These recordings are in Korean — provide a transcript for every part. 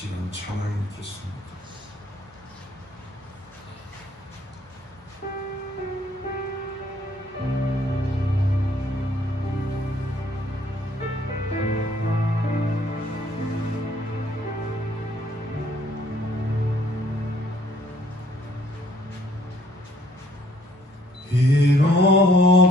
시간 찬양하겠습니다. 잃어버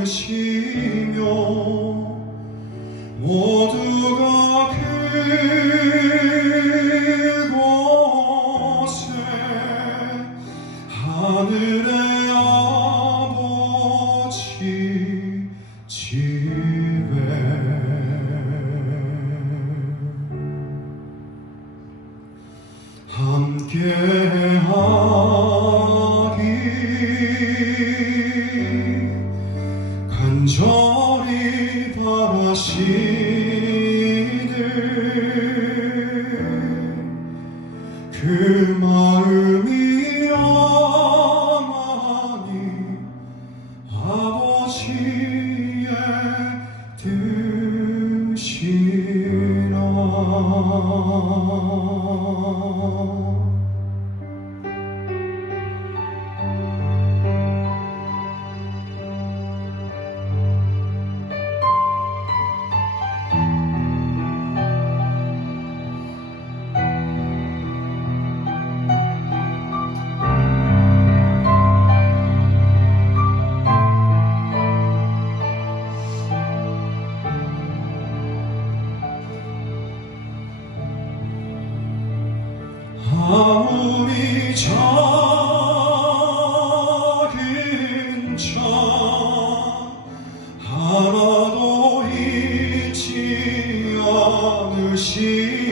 않으시며 모두가 그곳에 하늘의 아버지 집에 함께 하기 바라시들 그 마음이 하나님 아버지의 뜻이라 아무리 작은 자 하나도 잊지 않으시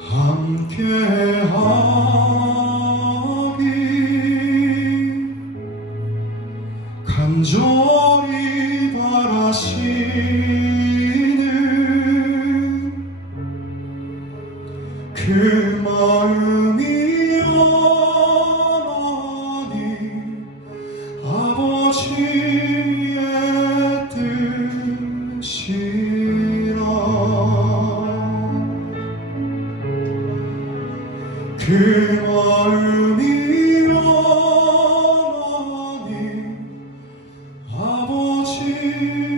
함께하기. 간절히 바라시는 그 그 마음이 하나님 아버지